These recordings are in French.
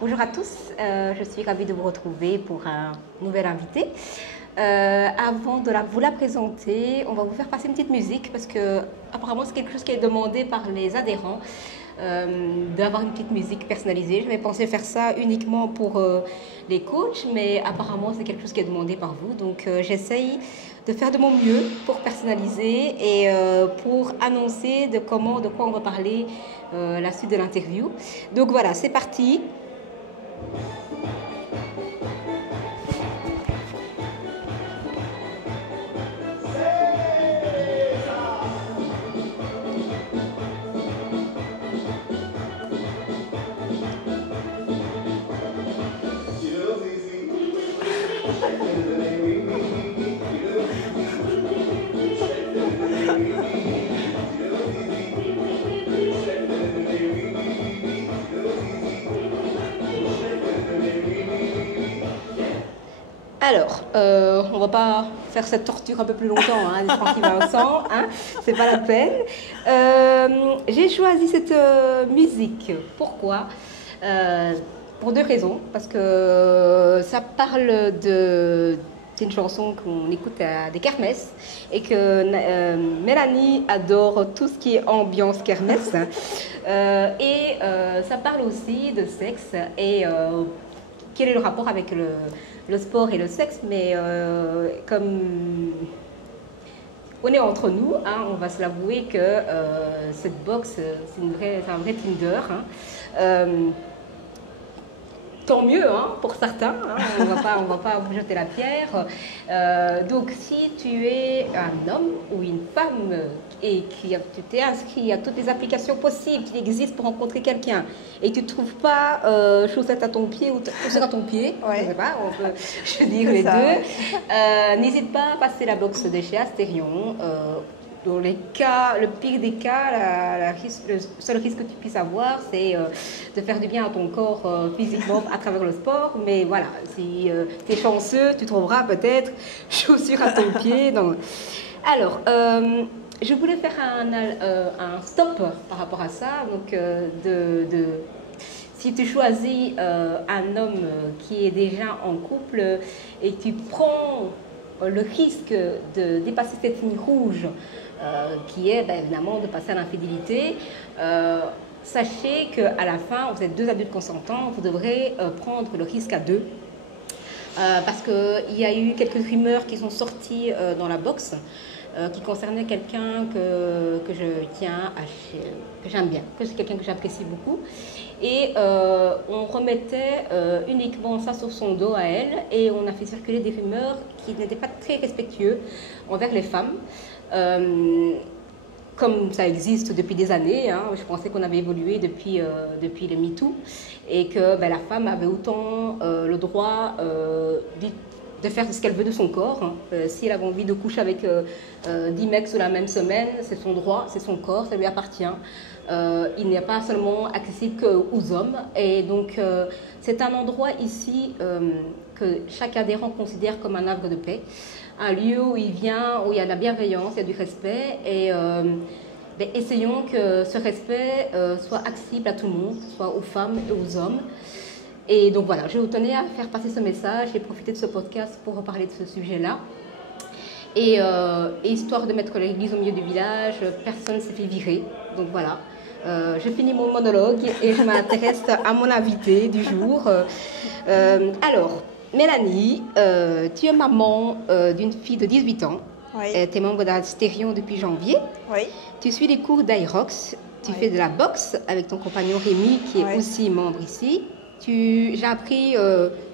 Bonjour à tous, je suis ravie de vous retrouver pour un nouvel invité. Avant de vous la présenter, on va vous faire passer une petite musique parce que apparemment c'est quelque chose qui est demandé par les adhérents, d'avoir une petite musique personnalisée. Je vais penser faire ça uniquement pour les coachs, mais apparemment c'est quelque chose qui est demandé par vous. Donc j'essaye de faire de mon mieux pour personnaliser et pour annoncer de quoi on va parler la suite de l'interview. Donc voilà, c'est parti. Alors, on va pas faire cette torture un peu plus longtemps, hein, tranquille Vincent, hein, c'est pas la peine. J'ai choisi cette musique. Pourquoi pour deux raisons. Parce que ça parle c'est une chanson qu'on écoute à des kermesses et que Mélanie adore tout ce qui est ambiance kermesse. Ça parle aussi de sexe et quel est le rapport avec le sport et le sexe, mais comme on est entre nous, hein, on va se l'avouer que cette box, c'est un vrai Tinder. Hein. Tant mieux hein, pour certains, hein, on va pas vous jeter la pierre. Donc si tu es un homme ou une femme et que tu t'es inscrit à toutes les applications possibles qui existent pour rencontrer quelqu'un et que tu ne trouves pas chaussette à ton pied ou chaussette à ton pied, ouais. Je ne sais pas, je veux dire les ça, deux, ouais. N'hésite pas à passer la box de chez Astérion. Dans les cas, le pire des cas, le seul risque que tu puisses avoir, c'est de faire du bien à ton corps physiquement à travers le sport. Mais voilà, si tu es chanceux, tu trouveras peut-être chaussures à ton pied. Donc. Alors, je voulais faire un stop par rapport à ça. Donc, si tu choisis un homme qui est déjà en couple et que tu prends le risque de dépasser cette ligne rouge, qui est évidemment de passer à l'infidélité, sachez qu'à la fin, vous êtes deux adultes consentants, vous devrez prendre le risque à deux. Parce qu'il y a eu quelques rumeurs qui sont sorties dans la box qui concernaient quelqu'un que je tiens que j'aime bien, que c'est quelqu'un que j'apprécie beaucoup. Et on remettait uniquement ça sur son dos à elle et on a fait circuler des rumeurs qui n'étaient pas très respectueux envers les femmes. Comme ça existe depuis des années, hein, je pensais qu'on avait évolué depuis le MeToo et que la femme avait autant le droit de faire ce qu'elle veut de son corps. Hein. Si elle avait envie de coucher avec 10 mecs sur la même semaine, c'est son droit, c'est son corps, ça lui appartient. Il n'est pas seulement accessible qu'aux hommes. Et donc, c'est un endroit ici que chaque adhérent considère comme un havre de paix. Un lieu où il vient, où il y a de la bienveillance, il y a du respect. Et essayons que ce respect soit accessible à tout le monde, soit aux femmes et aux hommes. Et donc voilà, je tenais à faire passer ce message. J'ai profité de ce podcast pour reparler de ce sujet-là. Et histoire de mettre l'église au milieu du village, personne ne s'est fait virer. Donc voilà, je finis mon monologue et je m'intéresse à mon invité du jour. Alors, Mélanie, tu es maman d'une fille de 18 ans. Oui. Tu es membre d'Astérion depuis janvier. Oui. Tu suis les cours d'Aerox. Tu fais de la boxe avec ton compagnon Rémi qui est aussi membre ici. J'ai appris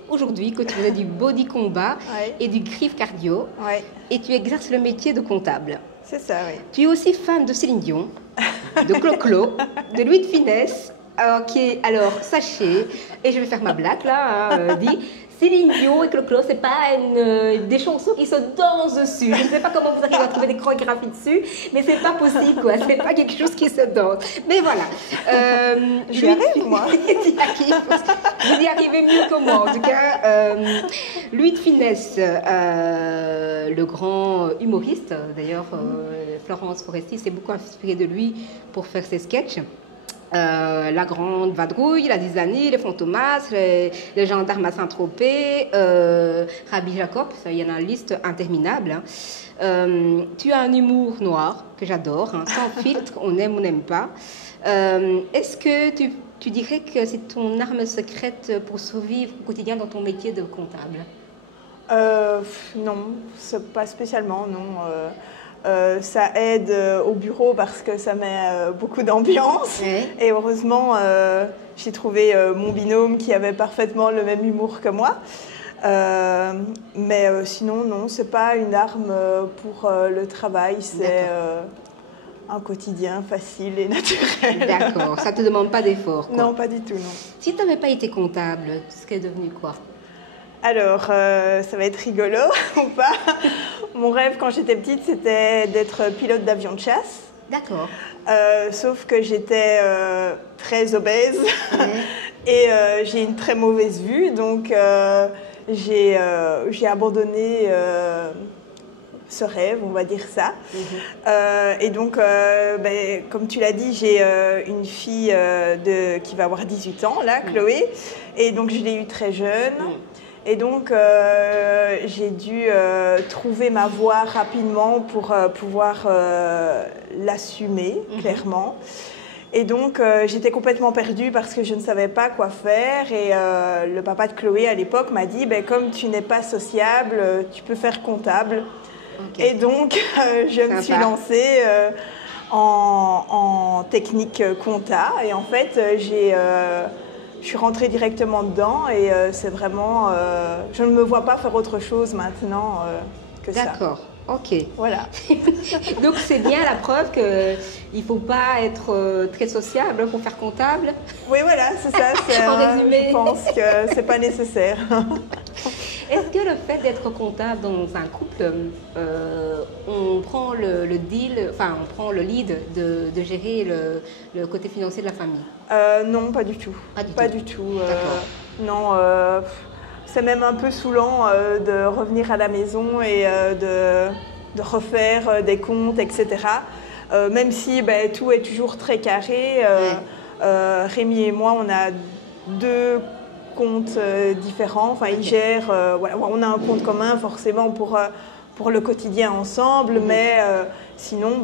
aujourd'hui que tu faisais du body combat et du griffe cardio et tu exerces le métier de comptable. C'est ça, oui. Tu es aussi fan de Céline Dion, de Clo-Clo, de Louis de Funès. Alors, sachez, et je vais faire ma blague là, dit Céline Dion et Clo-Clo, c'est pas des chansons qui se dansent dessus. Je ne sais pas comment vous arrivez à trouver des chorégraphies dessus, mais c'est pas possible, quoi. C'est pas quelque chose qui se danse. Mais voilà. J'y arrive, moi. Vous y arrivez mieux que moi, en tout cas. Louis de Funès, le grand humoriste, d'ailleurs, Florence Foresti s'est beaucoup inspirée de lui pour faire ses sketchs. La Grande Vadrouille, la Zizanie, les Fantomas, les Gendarmes à Saint-Tropez, Rabbi Jacob, ça, il y en a une liste interminable. Hein. Tu as un humour noir que j'adore, hein, sans filtre, on aime ou n'aime pas. Est-ce que tu dirais que c'est ton arme secrète pour survivre au quotidien dans ton métier de comptable? Non, pas spécialement, non. Ça aide au bureau parce que ça met beaucoup d'ambiance. Ouais. Et heureusement, j'ai trouvé mon binôme qui avait parfaitement le même humour que moi. Mais sinon, non, c'est pas une arme pour le travail, c'est un quotidien facile et naturel. D'accord, ça ne te demande pas d'effort. Non, pas du tout, non. Si tu n'avais pas été comptable, tu serais devenu quoi? Alors, ça va être rigolo ou pas. Mon rêve quand j'étais petite, c'était d'être pilote d'avion de chasse. D'accord. Sauf que j'étais très obèse et j'ai une très mauvaise vue. Donc, j'ai abandonné ce rêve, on va dire ça. Et donc, comme tu l'as dit, j'ai une fille qui va avoir 18 ans, là, Chloé. Et donc, je l'ai eue très jeune. Et donc, j'ai dû trouver ma voie rapidement pour pouvoir l'assumer, clairement. Et donc, j'étais complètement perdue parce que je ne savais pas quoi faire. Et le papa de Chloé, à l'époque, m'a dit, comme tu n'es pas sociable, tu peux faire comptable. Okay. Et donc, je me suis lancée en technique compta. Et en fait, je suis rentrée directement dedans et c'est vraiment... je ne me vois pas faire autre chose maintenant que ça. D'accord, ok. Voilà. Donc c'est bien la preuve qu'il ne faut pas être très sociable pour faire comptable. Oui, voilà, c'est ça. En résumé. Je pense que ce n'est pas nécessaire. Est-ce que le fait d'être comptable dans un couple, on prend le deal, enfin on prend le lead de gérer le côté financier de la famille? Non, pas du tout. Pas du tout. Non, c'est même un peu saoulant de revenir à la maison et de refaire des comptes, etc. Même si tout est toujours très carré. Rémi et moi, on a deux comptes différents. Enfin, ils gèrent. Voilà, on a un compte commun forcément pour le quotidien ensemble, mais sinon,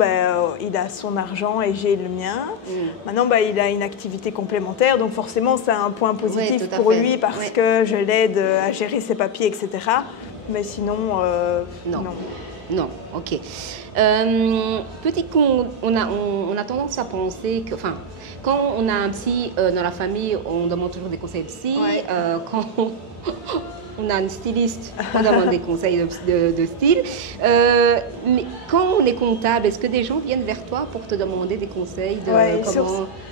il a son argent et j'ai le mien. Maintenant, il a une activité complémentaire, donc forcément, c'est un point positif pour lui parce que je l'aide à gérer ses papiers, etc. Mais sinon, non. Non, ok. On a tendance à penser que, enfin, quand on a un psy dans la famille, on demande toujours des conseils de psy. Quand on a une styliste, on demande des conseils de style. Mais quand on est comptable, est-ce que des gens viennent vers toi pour te demander des conseils de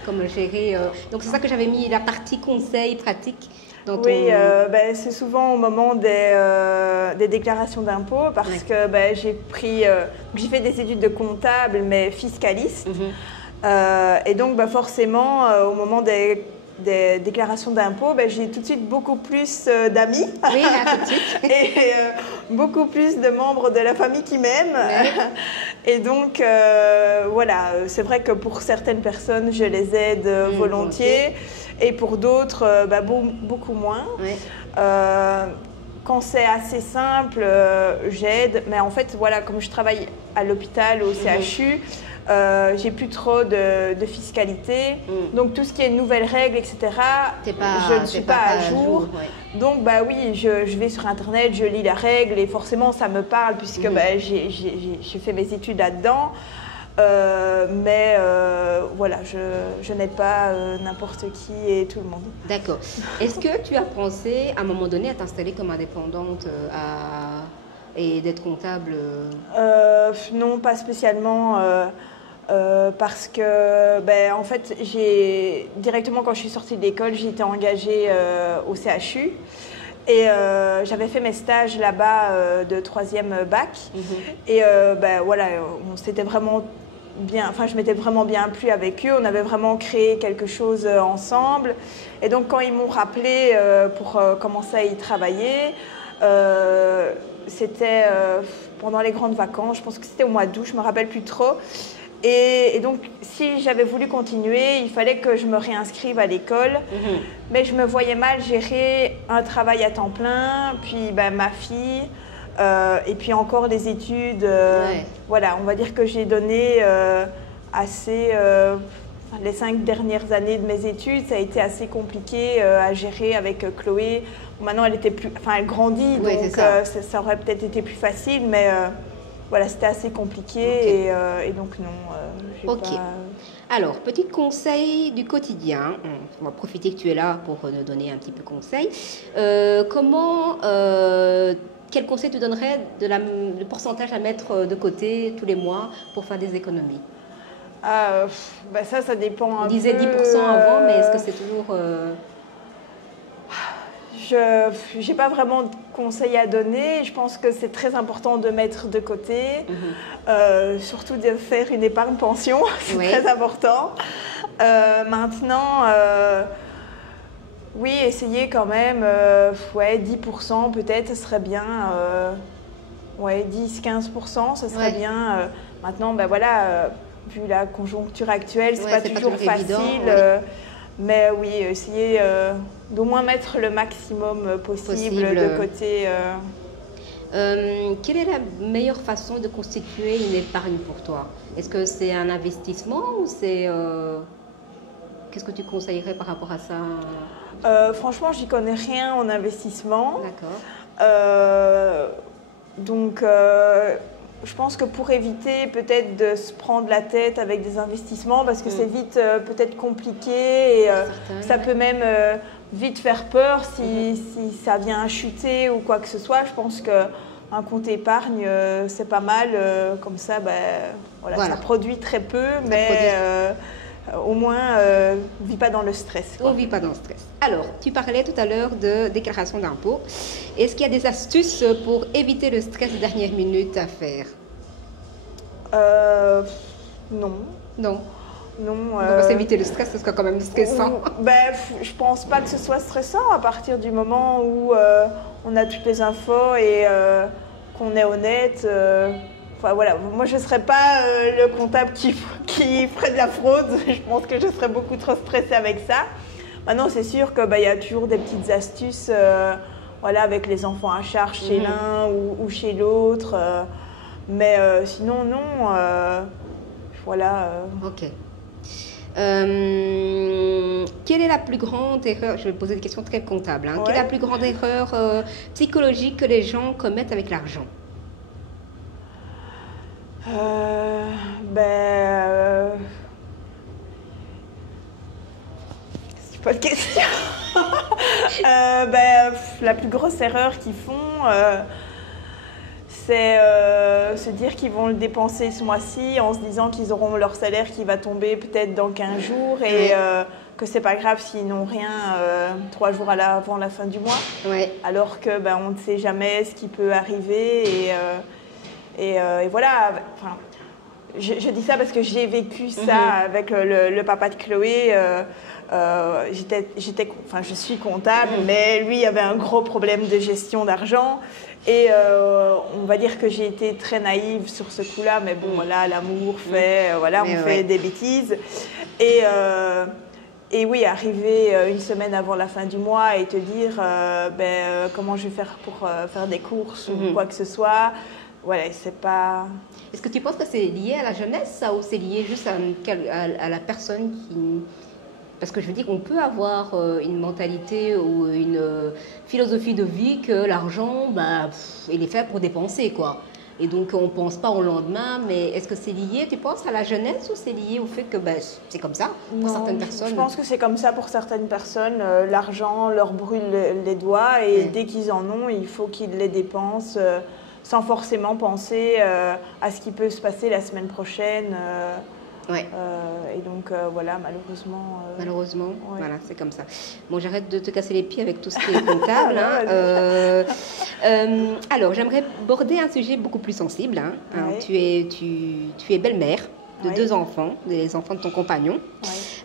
comment gérer Donc c'est ça que j'avais mis, la partie conseils pratiques. Oui, c'est souvent au moment des déclarations d'impôts parce que j'ai fait des études de comptable mais fiscaliste. Et donc forcément au moment des déclarations d'impôts, j'ai tout de suite beaucoup plus d'amis et beaucoup plus de membres de la famille qui m'aiment. Et donc, voilà, c'est vrai que pour certaines personnes, je les aide volontiers et pour d'autres, beaucoup moins. Quand c'est assez simple, j'aide. Mais en fait, voilà, comme je travaille à l'hôpital, au CHU, j'ai plus trop de fiscalité. Donc tout ce qui est nouvelles règles, etc., je ne suis pas à jour. Donc oui, je vais sur Internet, je lis la règle et forcément ça me parle puisque j'ai fait mes études là-dedans. Mais voilà, je n'aide pas n'importe qui et tout le monde. D'accord. Est-ce que tu as pensé à un moment donné à t'installer comme indépendante et d'être comptable? Non, pas spécialement. Parce que, en fait, directement quand je suis sortie de l'école, j'ai été engagée au CHU. Et j'avais fait mes stages là-bas de 3e bac. Et voilà, c'était vraiment bien, enfin je m'étais vraiment bien plu avec eux, on avait vraiment créé quelque chose ensemble. Et donc quand ils m'ont rappelé pour commencer à y travailler, c'était pendant les grandes vacances, je pense que c'était au mois d'août, je me rappelle plus trop. Et donc, si j'avais voulu continuer, il fallait que je me réinscrive à l'école. Mais je me voyais mal gérer un travail à temps plein, puis ben, ma fille, et puis encore des études. Voilà, on va dire que j'ai donné assez... les 5 dernières années de mes études, ça a été assez compliqué à gérer avec Chloé. Maintenant, elle grandit, donc ça aurait peut-être été plus facile, mais voilà, c'était assez compliqué et donc non. J'ai pas... Alors, petit conseil du quotidien. On va profiter que tu es là pour nous donner un petit peu conseil. Quel conseil tu donnerais le pourcentage à mettre de côté tous les mois pour faire des économies? Ben ça dépend un peu. On disait 10% avant, mais est-ce que c'est toujours... Je n'ai pas vraiment de conseils à donner. Je pense que c'est très important de mettre de côté, surtout de faire une épargne pension, c'est très important. Maintenant, oui, essayer quand même, 10% peut-être, ce serait bien. 10-15%, ce serait bien. Maintenant, ben voilà, vu la conjoncture actuelle, c'est pas toujours facile. Mais oui, essayer d'au moins mettre le maximum possible de côté. Quelle est la meilleure façon de constituer une épargne pour toi? Est-ce que c'est un investissement ou c'est... Qu'est-ce que tu conseillerais par rapport à ça? Franchement, j'y connais rien en investissement. D'accord. Donc, je pense que pour éviter peut-être de se prendre la tête avec des investissements, parce que c'est vite peut-être compliqué et ça peut même vite faire peur si ça vient à chuter ou quoi que ce soit. Je pense qu'un compte épargne, c'est pas mal. Comme ça, ça produit très peu, mais au moins, on ne vit pas dans le stress. On ne vit pas dans le stress. Alors, tu parlais tout à l'heure de déclaration d'impôt. Est-ce qu'il y a des astuces pour éviter le stress de dernière minute à faire? Non. Non. Non. On va éviter le stress, ce sera quand même stressant. Je pense pas que ce soit stressant à partir du moment où on a toutes les infos et qu'on est honnête. Enfin voilà, moi je ne serais pas le comptable qui ferait de la fraude. Je pense que je serais beaucoup trop stressée avec ça. Maintenant, c'est sûr qu'il y a toujours des petites astuces avec les enfants à charge chez l'un ou chez l'autre. Mais sinon, non. Voilà. Ok. Quelle est la plus grande erreur, je vais poser des questions très comptables, quelle est la plus grande erreur psychologique que les gens commettent avec l'argent? C'est pas de question. La plus grosse erreur qu'ils font, c'est se dire qu'ils vont le dépenser ce mois-ci en se disant qu'ils auront leur salaire qui va tomber peut-être dans 15 jours et que c'est pas grave s'ils n'ont rien 3 jours avant la fin du mois. Alors que on ne sait jamais ce qui peut arriver et voilà. Enfin, je dis ça parce que j'ai vécu ça avec le papa de Chloé. Je suis comptable, mais lui avait un gros problème de gestion d'argent. Et on va dire que j'ai été très naïve sur ce coup-là, mais bon, là, l'amour fait, on fait des bêtises. Et oui, arriver une semaine avant la fin du mois et te dire comment je vais faire pour faire des courses ou quoi que ce soit, c'est pas... Est-ce que tu penses que c'est lié à la jeunesse, ça, ou c'est lié juste à la personne qui... Parce que je veux dire qu'on peut avoir une mentalité ou une philosophie de vie que l'argent, il est fait pour dépenser, quoi. Et donc, on ne pense pas au lendemain, mais est-ce que c'est lié, tu penses, à la jeunesse ou c'est lié au fait que c'est comme ça pour certaines personnes? Je pense que c'est comme ça pour certaines personnes. L'argent leur brûle les doigts et dès qu'ils en ont, il faut qu'ils les dépensent sans forcément penser à ce qui peut se passer la semaine prochaine. Et donc, malheureusement... Malheureusement, voilà, c'est comme ça. Bon, j'arrête de te casser les pieds avec tout ce qui est comptable. Alors, j'aimerais aborder un sujet beaucoup plus sensible. Tu es belle-mère de 2 enfants, des enfants de ton compagnon.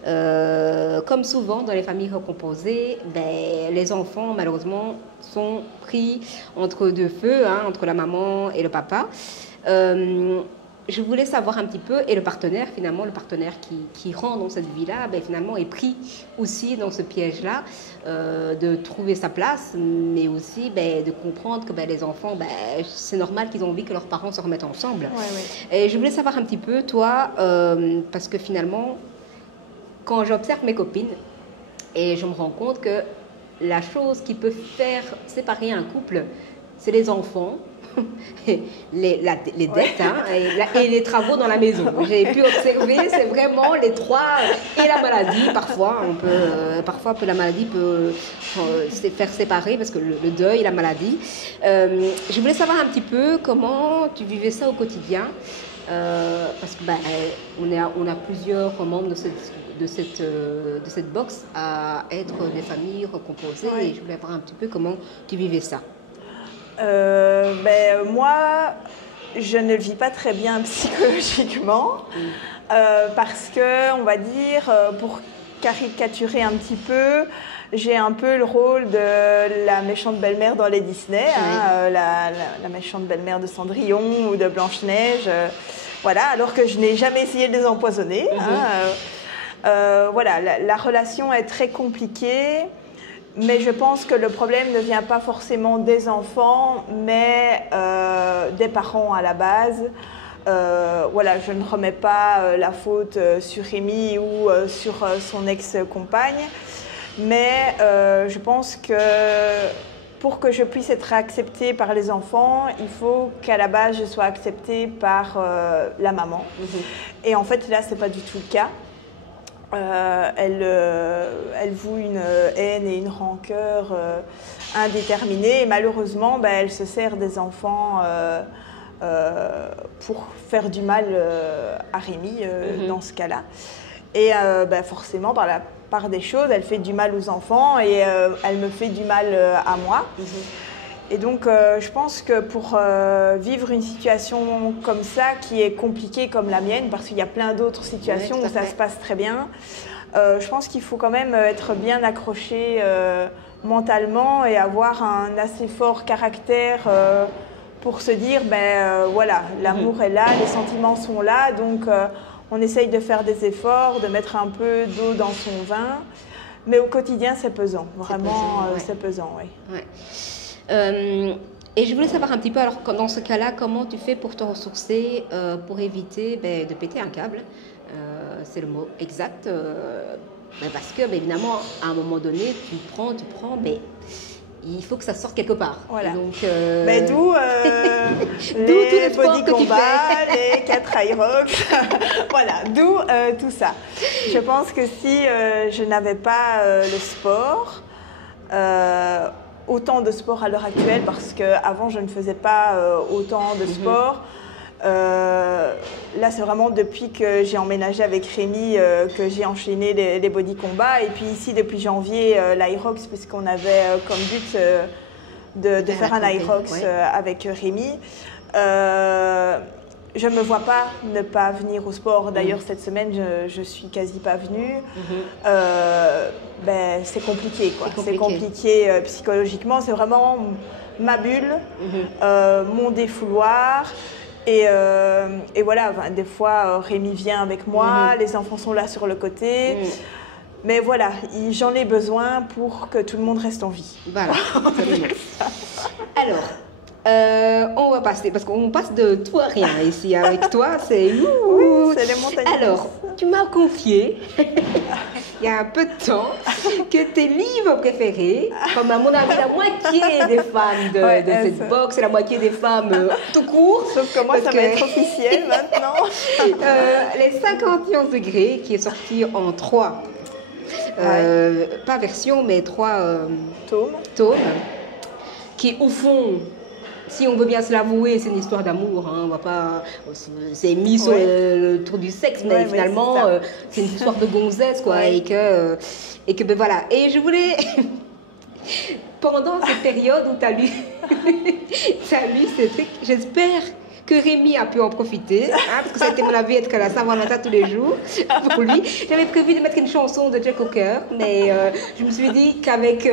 Comme souvent dans les familles recomposées, les enfants, malheureusement, sont pris entre 2 feux, entre la maman et le papa. je voulais savoir un petit peu, et le partenaire, finalement, le partenaire qui rentre dans cette vie-là, ben, finalement, est pris aussi dans ce piège-là, de trouver sa place, mais aussi ben, de comprendre que ben, les enfants, ben, c'est normal qu'ils ont envie que leurs parents se remettent ensemble. Ouais, ouais. Et je voulais savoir un petit peu, toi, parce que finalement, quand j'observe mes copines, et je me rends compte que la chose qui peut faire séparer un couple, c'est les enfants, les dettes hein, et les travaux dans la maison. J'ai pu observer, c'est vraiment les trois, et la maladie, parfois, parfois la maladie peut se faire séparer parce que le deuil, la maladie. Je voulais savoir un petit peu comment tu vivais ça au quotidien, parce que on a plusieurs membres de cette box à être des familles recomposées, Ouais. et je voulais voir un petit peu comment tu vivais ça. Moi, je ne le vis pas très bien psychologiquement, parce que, on va dire, pour caricaturer un petit peu, j'ai un peu le rôle de la méchante belle-mère dans les Disney, hein, la méchante belle-mère de Cendrillon ou de Blanche-Neige, voilà, alors que je n'ai jamais essayé de les empoisonner. Voilà, la relation est très compliquée. Mais je pense que le problème ne vient pas forcément des enfants, mais des parents à la base. Voilà, je ne remets pas la faute sur Rémi ou sur son ex-compagne, mais je pense que pour que je puisse être acceptée par les enfants, il faut qu'à la base je sois acceptée par la maman. Et en fait, là, ce n'est pas du tout le cas. Elle voue une haine et une rancœur indéterminée, et malheureusement elle se sert des enfants pour faire du mal à Rémi dans ce cas-là, et forcément par la part des choses elle fait du mal aux enfants et elle me fait du mal à moi. Et donc, je pense que pour vivre une situation comme ça, qui est compliquée comme la mienne, parce qu'il y a plein d'autres situations où ça se passe très bien, je pense qu'il faut quand même être bien accroché mentalement et avoir un assez fort caractère pour se dire, voilà, l'amour est là, les sentiments sont là, donc on essaye de faire des efforts, de mettre un peu d'eau dans son vin, mais au quotidien, c'est pesant, vraiment, c'est pesant, oui. Ouais. Et je voulais savoir un petit peu, alors dans ce cas-là, comment tu fais pour te ressourcer, pour éviter de péter un câble, c'est le mot exact, parce que évidemment, à un moment donné, tu prends, mais il faut que ça sorte quelque part. Voilà. Donc, d'où les body combat, les 4 high rocks, voilà, d'où tout ça. Je pense que si je n'avais pas le sport, autant de sport à l'heure actuelle, parce qu'avant je ne faisais pas autant de sport. Là c'est vraiment depuis que j'ai emménagé avec Rémi que j'ai enchaîné les body combats, et puis ici depuis janvier l'Irox, puisqu'on avait comme but de faire un Irox avec Rémi. Je ne me vois pas ne pas venir au sport. D'ailleurs, cette semaine, je suis quasi pas venue. C'est compliqué, quoi. C'est compliqué psychologiquement. C'est vraiment ma bulle, mon défouloir. Et voilà, des fois, Rémi vient avec moi, les enfants sont là sur le côté. Mais voilà, j'en ai besoin pour que tout le monde reste en vie. Voilà, alors... on va passer, parce qu'on passe de tout à rien ici avec toi, c'est c'est les montagnes. Alors, tu m'as confié, il y a un peu de temps, que tes livres préférés, comme à mon avis la moitié des femmes de cette box et la moitié des femmes tout court. Sauf que moi, ça va être officiel maintenant. Les 51 degrés, qui est sorti en 3, pas versions, mais 3 tomes, qui au fond... Si on veut bien se l'avouer, c'est une histoire d'amour. Hein. On va pas, c'est mis sur le tour du sexe, mais finalement, c'est une histoire de gonzesse, quoi. Et que voilà. Et je voulais, pendant cette période où tu as lu ces trucs, j'espère que Rémi a pu en profiter, parce que ça a été mon avis être à la Saint-Valentin tous les jours pour lui. J'avais prévu de mettre une chanson de Joe Cocker, mais je me suis dit qu'avec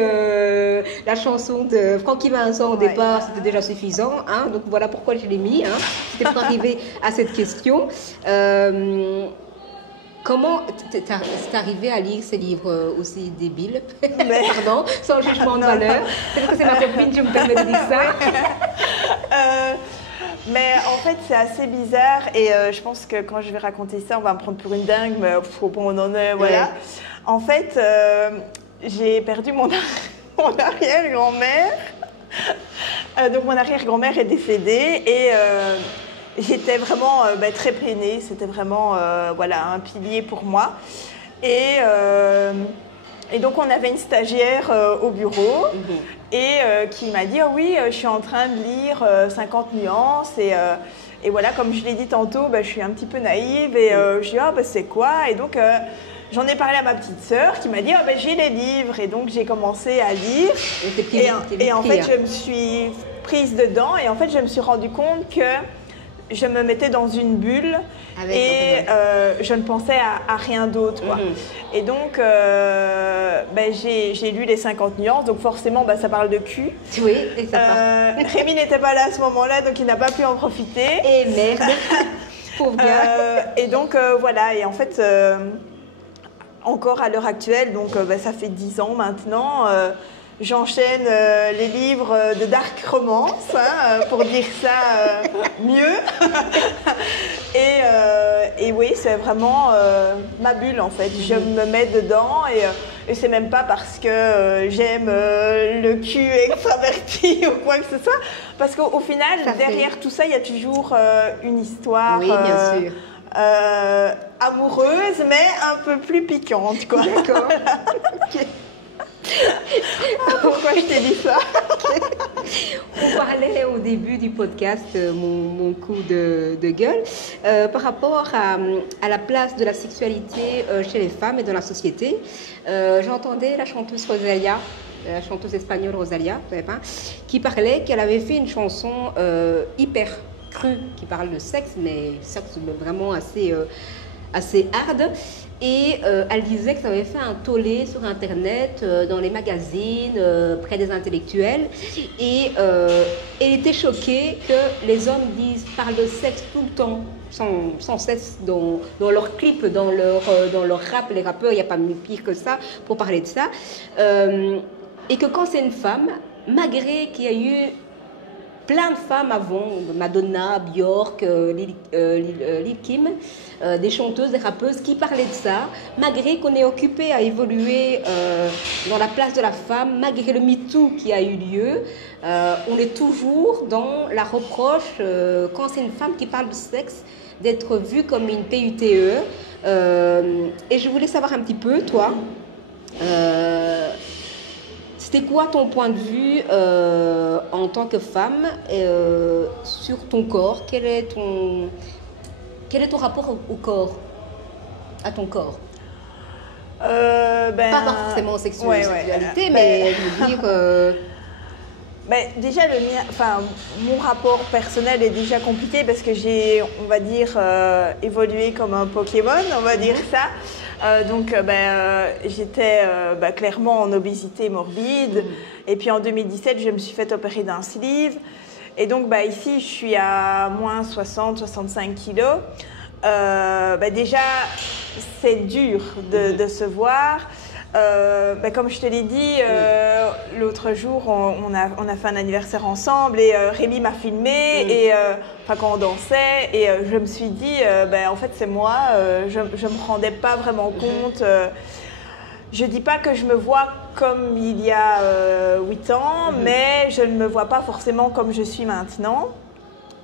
la chanson de Francky Vincent au départ, c'était déjà suffisant. Donc voilà pourquoi je l'ai mis. C'était pour arriver à cette question. Comment t'es arrivé à lire ces livres aussi débiles, pardon, sans jugement de valeur? C'est parce que c'est ma copine, je me permets de dire ça. Mais en fait, c'est assez bizarre et je pense que quand je vais raconter ça, on va me prendre pour une dingue, mais bon, on en est, voilà. Ouais. En fait, j'ai perdu mon arrière-grand-mère. Donc mon arrière-grand-mère est décédée et j'étais vraiment très peinée, c'était vraiment voilà, un pilier pour moi. Et donc on avait une stagiaire au bureau et qui m'a dit « Oh oui, je suis en train de lire 50 nuances » et voilà, comme je l'ai dit tantôt, je suis un petit peu naïve et je dis « Ah c'est quoi ?» Et donc j'en ai parlé à ma petite sœur qui m'a dit « Ah j'ai les livres » et donc j'ai commencé à lire et en fait je me suis prise dedans et en fait je me suis rendu compte que je me mettais dans une bulle et je ne pensais à rien d'autre. Et donc, j'ai lu les 50 nuances, donc forcément, ça parle de cul. Oui, et ça parle. Rémi n'était pas là à ce moment-là, donc il n'a pas pu en profiter. Et merde, pauvre gars. Et donc, voilà, et en fait, encore à l'heure actuelle, donc ça fait 10 ans maintenant, j'enchaîne les livres de dark romance, pour dire ça mieux. Et oui, c'est vraiment ma bulle en fait. Je me mets dedans et c'est même pas parce que j'aime le cul extraverti ou quoi que ce soit. Parce qu'au final, derrière tout ça, il y a toujours une histoire. Oui, bien sûr. Amoureuse, mais un peu plus piquante, quoi. D'accord. Okay. Pourquoi je t'ai dit ça? On parlait au début du podcast, mon coup de gueule, par rapport à la place de la sexualité chez les femmes et dans la société. J'entendais la chanteuse Rosalia, la chanteuse espagnole Rosalia, qui parlait qu'elle avait fait une chanson hyper crue qui parle de sexe, mais sexe vraiment assez hard. Et elle disait que ça avait fait un tollé sur Internet, dans les magazines, près des intellectuels. Et elle était choquée que les hommes parlent de sexe tout le temps, sans cesse, dans leurs clips, dans leur rap. Les rappeurs, il n'y a pas mieux pire que ça pour parler de ça. Et que quand c'est une femme, malgré qu'il y a eu plein de femmes avant, Madonna, Björk, Lil Kim, des chanteuses, des rappeuses qui parlaient de ça, malgré qu'on est occupé à évoluer dans la place de la femme, malgré le MeToo qui a eu lieu, on est toujours dans la reproche, quand c'est une femme qui parle de sexe, d'être vue comme une PUTE. Et je voulais savoir un petit peu, toi, c'était quoi ton point de vue en tant que femme sur ton corps? Quel est ton rapport au corps, à ton corps? Pas forcément sexualité, mais je veux dire... déjà, mon rapport personnel est déjà compliqué parce que j'ai, on va dire, évolué comme un Pokémon, on va dire ça. Donc, j'étais clairement en obésité morbide. Et puis en 2017, je me suis fait opérer d'un sleeve. Et donc, ici, je suis à moins 60-65 kilos. Déjà, c'est dur de se voir. Comme je te l'ai dit, l'autre jour, on a fait un anniversaire ensemble et Rémi m'a filmé et quand on dansait et je me suis dit, en fait c'est moi, je me rendais pas vraiment compte. Je dis pas que je me vois comme il y a 8 ans, mais je ne me vois pas forcément comme je suis maintenant.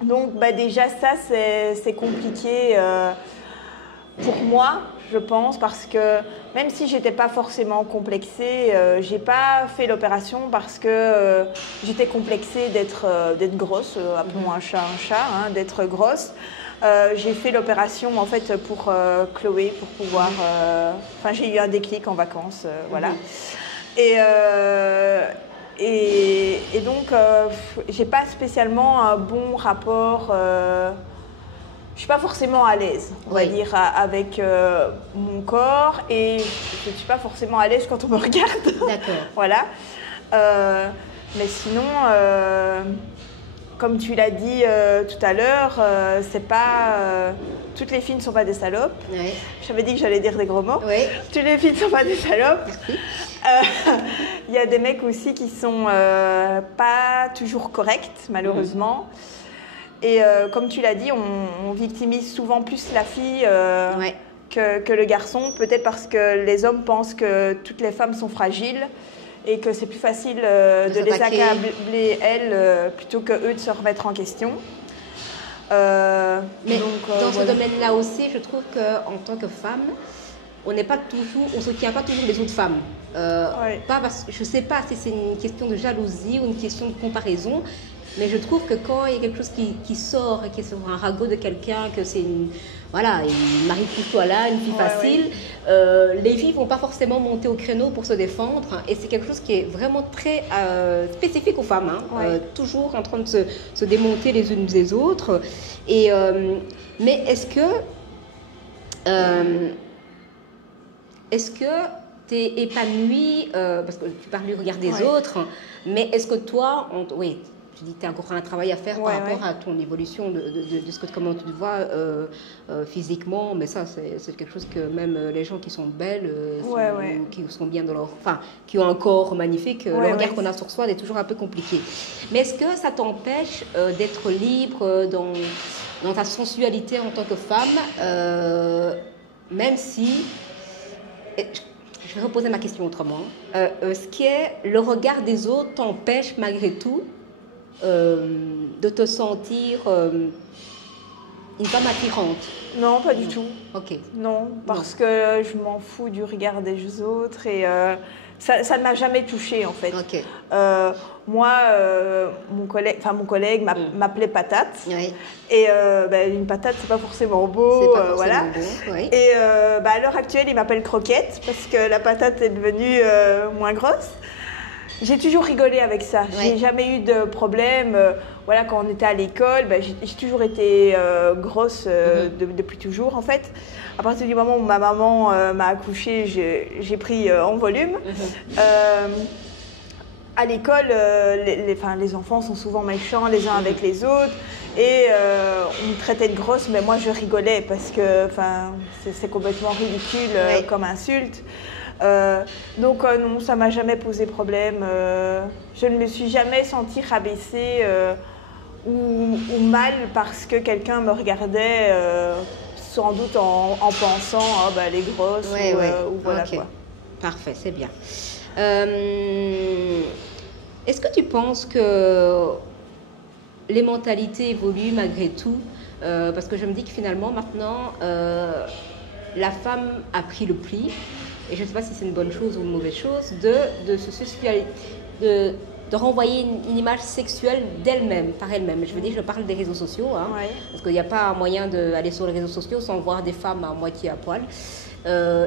Donc déjà ça c'est compliqué pour moi, je pense, parce que même si j'étais pas forcément complexée, j'ai pas fait l'opération parce que j'étais complexée d'être grosse, appelons un chat, d'être grosse. J'ai fait l'opération en fait pour Chloé, pour pouvoir... j'ai eu un déclic en vacances, voilà. Et donc, j'ai pas spécialement un bon rapport. Je suis pas forcément à l'aise, on va dire, avec mon corps, et je suis pas forcément à l'aise quand on me regarde. D'accord. Voilà. Mais sinon, comme tu l'as dit tout à l'heure, c'est pas toutes les filles ne sont pas des salopes. Ouais. J'avais dit que j'allais dire des gros mots. Ouais. Toutes les filles ne sont pas des salopes. Merci. Il y a des mecs aussi qui sont pas toujours corrects, malheureusement. Et comme tu l'as dit, on victimise souvent plus la fille que le garçon, peut-être parce que les hommes pensent que toutes les femmes sont fragiles et que c'est plus facile de les accabler, elles, plutôt que eux de se remettre en question. Mais donc, dans ce domaine-là aussi, je trouve qu'en tant que femme, on ne soutient pas toujours les autres femmes. Pas parce, je ne sais pas si c'est une question de jalousie ou une question de comparaison, mais je trouve que quand il y a quelque chose qui sort et qui est sur un ragot de quelqu'un, que c'est une Marie pousse-toi là, une fille facile, les filles ne vont pas forcément monter au créneau pour se défendre, et c'est quelque chose qui est vraiment très spécifique aux femmes, toujours en train de se démonter les unes des autres. Et, mais est-ce que tu es épanouie, parce que tu parles du regard des autres, mais est-ce que toi, tu dis que tu as encore un travail à faire par rapport à ton évolution de comment tu te vois physiquement, mais ça, c'est quelque chose que même les gens qui sont belles, qui sont bien dans leur... Enfin, qui ont un corps magnifique, le regard qu'on a sur soi est toujours un peu compliqué. Mais est-ce que ça t'empêche d'être libre dans ta sensualité en tant que femme, même si... Je vais reposer ma question autrement. Ce qui est le regard des autres t'empêche malgré tout de te sentir une femme attirante? Non, pas du tout. Ok. Non, parce que je m'en fous du regard des autres, et ça ne m'a jamais touchée en fait. Ok. Moi, mon collègue m'appelait patate. Oui. Et une patate, c'est pas forcément beau. C'est pas forcément beau, oui. Et à l'heure actuelle, il m'appelle croquette parce que la patate est devenue moins grosse. J'ai toujours rigolé avec ça. J'ai jamais eu de problème. Quand on était à l'école, j'ai toujours été grosse depuis toujours en fait. À partir du moment où ma maman m'a accouchée, j'ai pris en volume. À l'école, les enfants sont souvent méchants les uns avec les autres, et on me traitait de grosse, mais moi je rigolais parce que c'est complètement ridicule comme insulte. Donc non, ça m'a jamais posé problème. Je ne me suis jamais sentie rabaissée ou mal parce que quelqu'un me regardait, sans doute en pensant elle est grosse ou voilà quoi. Parfait, c'est bien. Est-ce que tu penses que les mentalités évoluent malgré tout, parce que je me dis que finalement maintenant la femme a pris le pli, et je ne sais pas si c'est une bonne chose ou une mauvaise chose, de renvoyer une image sexuelle d'elle-même, par elle-même. Je veux dire, je parle des réseaux sociaux, parce qu'il n'y a pas moyen d'aller sur les réseaux sociaux sans voir des femmes à moitié à poil. Je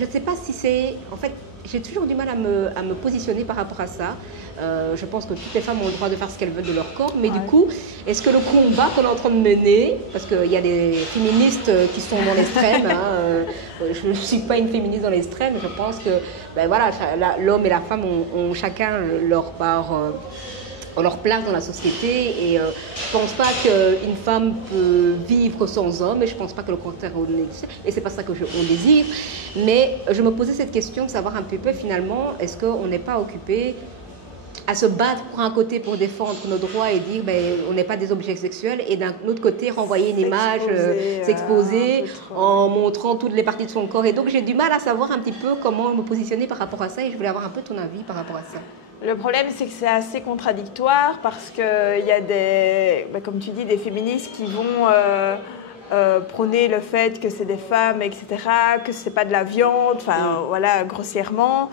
ne sais pas si c'est... En fait, j'ai toujours du mal à me positionner par rapport à ça. Je pense que toutes les femmes ont le droit de faire ce qu'elles veulent de leur corps, mais du coup, est-ce que le combat qu'on est en train de mener, parce qu'il y a des féministes qui sont dans l'extrême, je ne suis pas une féministe dans l'extrême, je pense que l'homme et la femme ont chacun leur part... leur place dans la société, et je ne pense pas qu'une femme peut vivre sans homme, et je ne pense pas que le contraire existe, et c'est pas ça qu'on désire. Mais je me posais cette question de savoir un peu finalement, est-ce qu'on n'est pas occupé à se battre pour un côté pour défendre nos droits et dire on n'est pas des objets sexuels, et d'un autre côté renvoyer une image, s'exposer en montrant toutes les parties de son corps. Et donc j'ai du mal à savoir un petit peu comment me positionner par rapport à ça, et je voulais avoir un peu ton avis par rapport à ça. Le problème, c'est que c'est assez contradictoire parce qu'il y a comme tu dis, des féministes qui vont prôner le fait que c'est des femmes, etc., que c'est pas de la viande, grossièrement.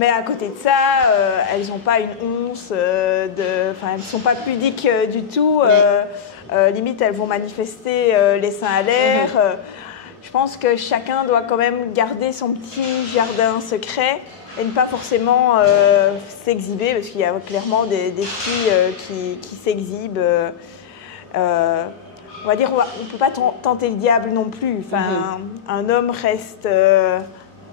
Mais à côté de ça, elles n'ont pas une once elles ne sont pas pudiques du tout. Limite, elles vont manifester les seins à l'air. je pense que chacun doit quand même garder son petit jardin secret et ne pas forcément s'exhiber, parce qu'il y a clairement des filles qui s'exhibent. On va dire, on ne peut pas tenter le diable non plus. Enfin, un homme reste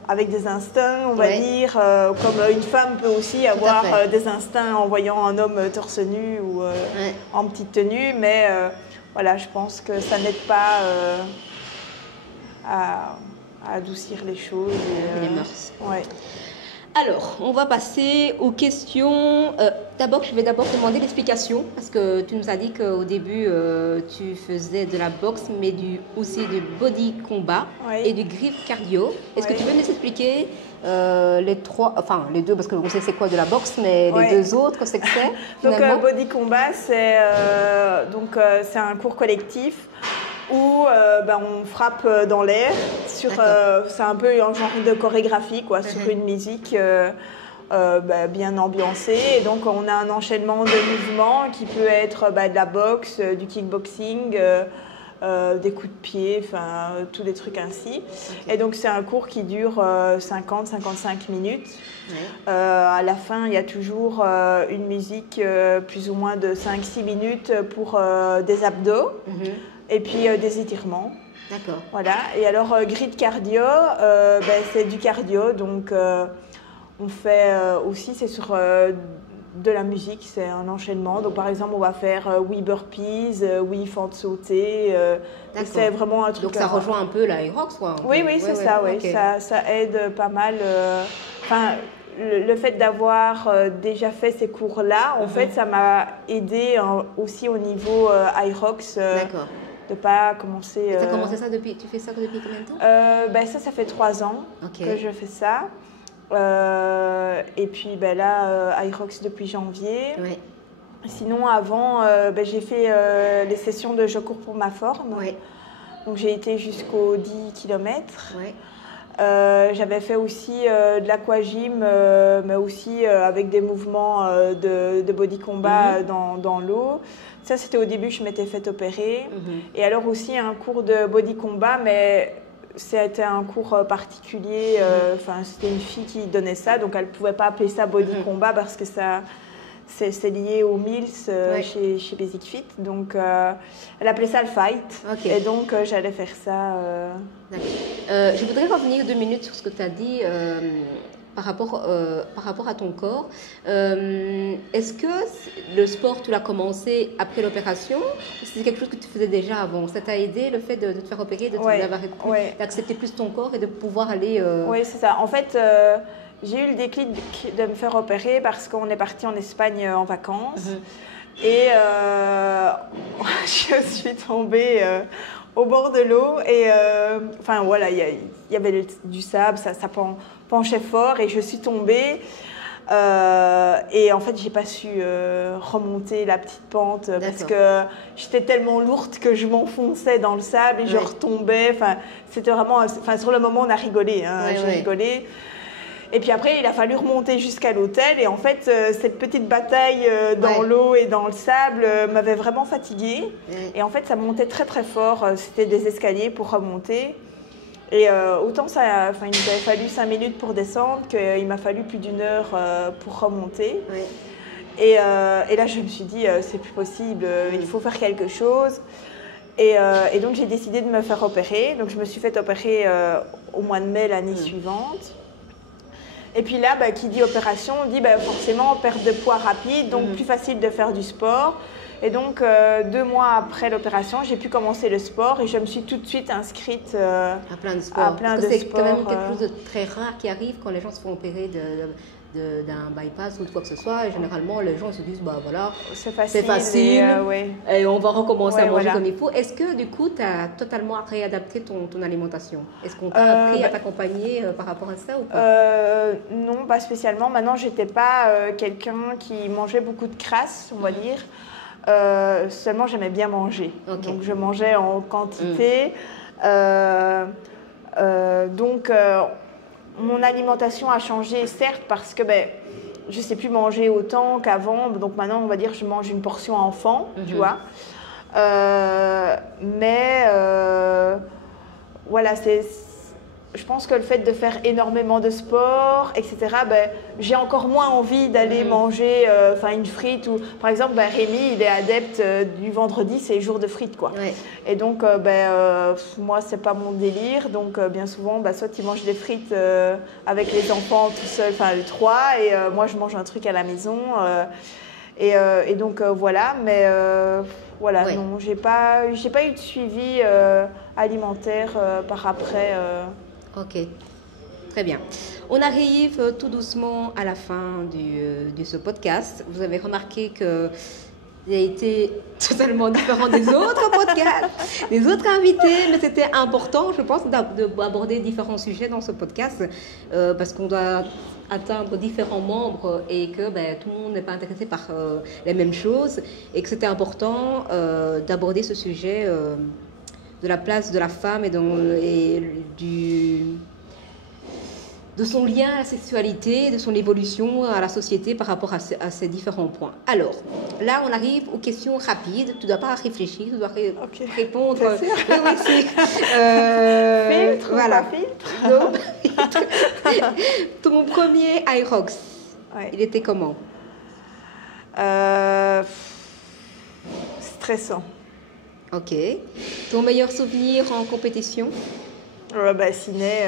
avec des instincts, on va dire, comme une femme peut aussi avoir des instincts en voyant un homme torse nu ou en petite tenue, mais voilà, je pense que ça n'aide pas à adoucir les choses. Les mœurs. Ouais. Alors, on va passer aux questions. D'abord, je vais d'abord demander l'explication, parce que tu nous as dit qu'au début, tu faisais de la boxe, mais aussi du body combat et du grip cardio. Est-ce que tu peux nous expliquer les trois, enfin les deux, parce qu'on sait c'est quoi de la boxe, mais les deux autres, c'est que c'est Donc, body combat, c'est un cours collectif où on frappe dans l'air. C'est un peu un genre de chorégraphie quoi, sur une musique bien ambiancée. Et donc on a un enchaînement de mouvements qui peut être de la boxe, du kickboxing, des coups de pied, enfin tous des trucs ainsi. Et donc c'est un cours qui dure 50-55 minutes. À la fin, il y a toujours une musique plus ou moins de 5-6 minutes pour des abdos. Et puis des étirements. D'accord. Voilà. Et alors, grid cardio, c'est du cardio. Donc, on fait aussi, c'est sur de la musique, c'est un enchaînement. Donc, par exemple, on va faire 8 burpees, 8 fentes sautées. C'est vraiment un truc. Donc, ça rejoint un peu la Aerox, quoi. Oui, c'est ça. Okay. Ça aide pas mal. Le fait d'avoir déjà fait ces cours-là, en fait, ça m'a aidé aussi au niveau Aerox. D'accord. De pas commencer. Tu as commencé ça depuis. Tu fais ça depuis combien de temps Ça fait 3 ans que je fais ça. Et puis là, Aerox depuis janvier. Oui. Sinon, avant, j'ai fait les sessions de Je cours pour ma forme. Oui. Donc j'ai été jusqu'aux 10 km. Oui. J'avais fait aussi de l'aquagym, mais aussi avec des mouvements de body combat dans l'eau. Ça, c'était au début, je m'étais fait opérer. Et alors aussi un cours de body combat, mais c'était un cours particulier. C'était une fille qui donnait ça, donc elle ne pouvait pas appeler ça body combat parce que ça... C'est lié aux Mills chez Basic Fit. Donc, elle appelait ça le fight. Okay. Et donc, j'allais faire ça. Je voudrais revenir 2 minutes sur ce que tu as dit par rapport à ton corps. Est-ce que le sport, tu l'as commencé après l'opération ou c'est quelque chose que tu faisais déjà avant? Ça t'a aidé, le fait de te faire opérer, d'accepter plus ton corps et de pouvoir aller... Oui, c'est ça. En fait... j'ai eu le déclic de me faire opérer parce qu'on est parti en Espagne en vacances. Et je suis tombée au bord de l'eau. Et il y avait du sable, ça penchait fort et je suis tombée. Et en fait, j'ai pas su remonter la petite pente parce que j'étais tellement lourde que je m'enfonçais dans le sable et je retombais. C'était vraiment... sur le moment, on a rigolé. J'ai rigolé. Et puis après, il a fallu remonter jusqu'à l'hôtel. Et en fait, cette petite bataille dans l'eau et dans le sable m'avait vraiment fatiguée. Et en fait, ça montait très très fort. C'était des escaliers pour remonter. Et autant il nous avait fallu 5 minutes pour descendre qu'il m'a fallu plus d'1 heure pour remonter. Et là, je me suis dit, c'est plus possible, il faut faire quelque chose. Et donc, j'ai décidé de me faire opérer. Donc, je me suis fait opérer au mois de mai l'année suivante. Et puis là, qui dit opération, on dit forcément perte de poids rapide, donc plus facile de faire du sport. Et donc, 2 mois après l'opération, j'ai pu commencer le sport et je me suis tout de suite inscrite à plein de sports. C'est quand même quelque chose de très rare qui arrive quand les gens se font opérer d'un bypass ou de quoi que ce soit. Et généralement, les gens se disent, voilà, c'est facile et on va recommencer à manger comme il faut. Est-ce que du coup, tu as totalement réadapté ton alimentation? Est-ce qu'on t'a appris à t'accompagner par rapport à ça ou pas? Non, pas spécialement. Maintenant, je n'étais pas quelqu'un qui mangeait beaucoup de crasse, on va dire. Seulement, j'aimais bien manger. Donc, je mangeais en quantité. Mon alimentation a changé, certes, parce que je ne sais plus manger autant qu'avant. Donc maintenant, on va dire que je mange une portion voilà, je pense que le fait de faire énormément de sport, etc., ben, j'ai encore moins envie d'aller manger une frite. Ou, par exemple, ben, Rémi, il est adepte du vendredi, c'est les jours de frites, quoi. Ouais. Et donc, moi, c'est pas mon délire. Donc, bien souvent, ben, soit il mange des frites avec les enfants tout seul, enfin les trois, et moi, je mange un truc à la maison. Et donc, voilà. Mais voilà, Ouais. non, j'ai pas eu de suivi alimentaire par après. Ok, très bien. On arrive tout doucement à la fin de ce podcast. Vous avez remarqué que il a été totalement différent des autres podcasts, des autres invités, mais c'était important, je pense, d'aborder différents sujets dans ce podcast parce qu'on doit atteindre différents membres et que tout le monde n'est pas intéressé par les mêmes choses et que c'était important d'aborder ce sujet de la place de la femme et de son lien à la sexualité, de son évolution à la société par rapport à ces différents points. Alors, là, on arrive aux questions rapides. Tu ne dois pas réfléchir, tu dois répondre. Bien sûr. Oui, Filtre, voilà. Pas filtre. Ton premier Aerox, Ouais. il était comment? Stressant. Ok. Ton meilleur souvenir en compétition? Ciné,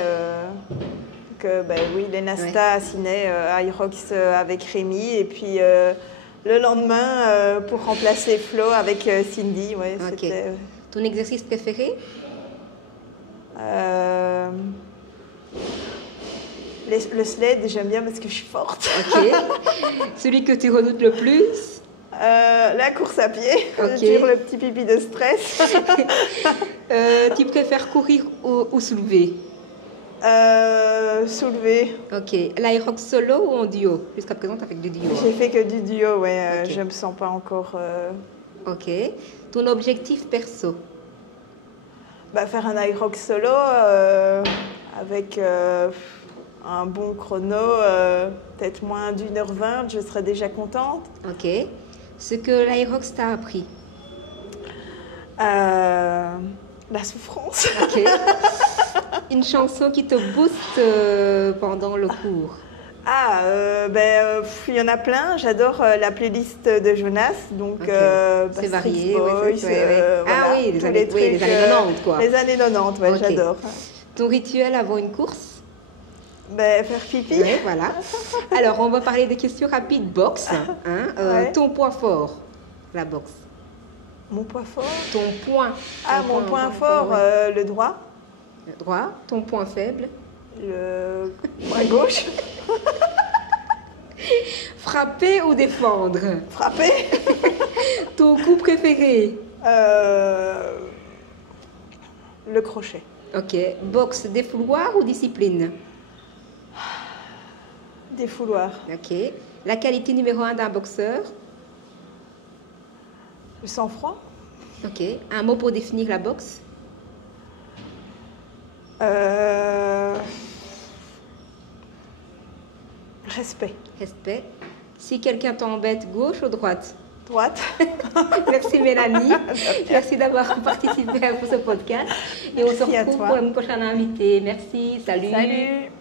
oui, les Nasta à Ciné, Irox avec Rémi, et puis le lendemain, pour remplacer Flo avec Cindy, ouais, Ok. c'était... Ton exercice préféré? Le sled, j'aime bien parce que je suis forte. Ok. Celui que tu redoutes le plus? La course à pied, Ok. toujours le petit pipi de stress. Tu préfères courir ou soulever? Soulever. Ok. L'aérox solo ou en duo? Jusqu'à présent, tu as fait que du duo. J'ai fait que du duo, ouais. Ok. Je me sens pas encore... Ok. Ton objectif perso? faire un Irox solo avec un bon chrono, peut-être moins d'1h20, je serais déjà contente. Ok. Ce que l'aérox t'a appris? La souffrance. Ok. Une chanson qui te booste pendant le cours? Il y en a plein. J'adore la playlist de Jonas, donc Ok. C'est Backstreet varié, Boys, ouais, ouais. voilà, Ah oui, les tous années, les oui, les trucs, années 90, quoi. Les années 90, ouais, Ok. j'adore. Ton rituel avant une course? Faire pipi. Oui, voilà. Alors, on va parler des questions rapides boxe. Ouais. Ton point fort, la boxe. Mon point fort. Ton point. Mon point fort, ouais. le droit. Le droit. Ton point faible. Le point gauche. Frapper ou défendre? Frapper. Ton coup préféré? Le crochet. Ok. Boxe, défouloir ou discipline? Des fouloirs. Ok. La qualité numéro 1 d'un boxeur? Le sang-froid. Ok. Un mot pour définir la boxe? Respect. Respect. Si quelqu'un t'embête, gauche ou droite? Droite. Merci Mélanie. Merci d'avoir participé à ce podcast. Et on se Merci à retrouve toi. pour une prochaine invitée. Merci. Salut. Salut.